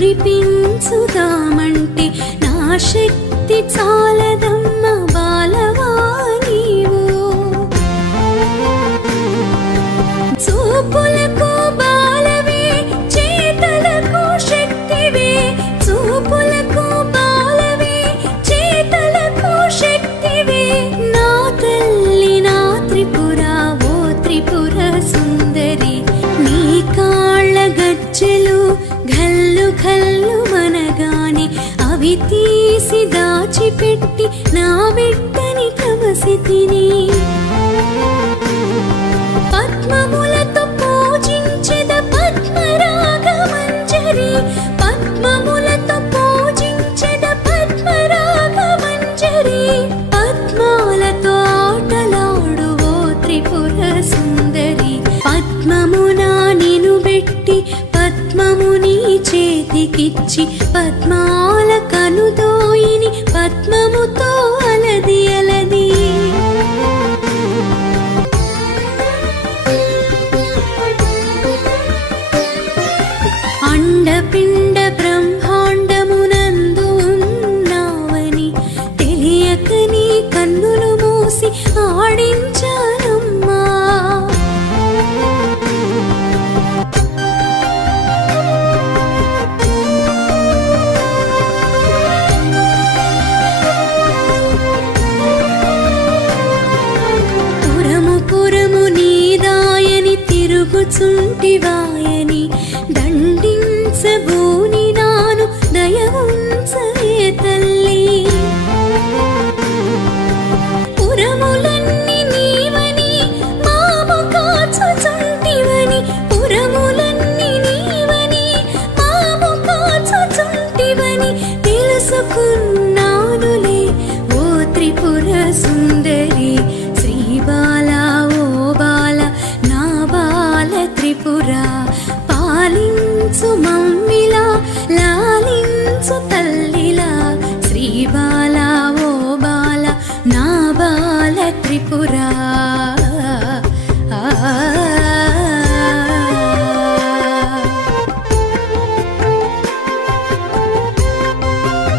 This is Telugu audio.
మురిపించుదామంటే నా శక్తి చాలదమ్మ బాలవా నీవు. చూపులకు బాలవే చేతలకు శక్తివే, చూపులకు బాలవే చేతలకు శక్తివే. నా తల్లి నా త్రిపుర ఓ త్రిపుర సుందరి, నీ కాళ్ళ గజ్జెలు ఘల్లు ఘల్లు మనగానే అవి తీసి దాచిపెట్టి నా బిడ్డని కవసితిని. పద్మములతో పూజించెద పద్మరాగ మంజరి, పద్మములతో పూజించెద పద్మరాగ మంజరి. పద్మాలతో ఆటలాడు ఓ త్రిపుర సుందరి, పద్మమునా నిను బెట్టి పద్మముని చేతికిచ్చి పద్మాల కనుదోయిని పద్మముతో అలది అలది. అండపిండ బ్రహ్మాండమునందు ఉన్నావని తెలియక నీ కన్నులు మూసి ఆడించానమ్మా. పురము పురము నీదాయని తిరుగుచుంటివాయని దండించబోని నాను దయవుంచవే తల్లి. పురములన్నీ నీవని మాము కాచుచుంటివని, పురములన్నీ నీవని మాము కాచుచుంటివని తెలుసుకున్నానులే ఓ త్రిపుర సుందరి. శ్రీ బాల ఓ బాల నా బాల త్రిపుర, పాలించు మమ్మిలా లాలించు తల్లిలా. శ్రీ బాల ఓ బాల నా బాల త్రిపుర.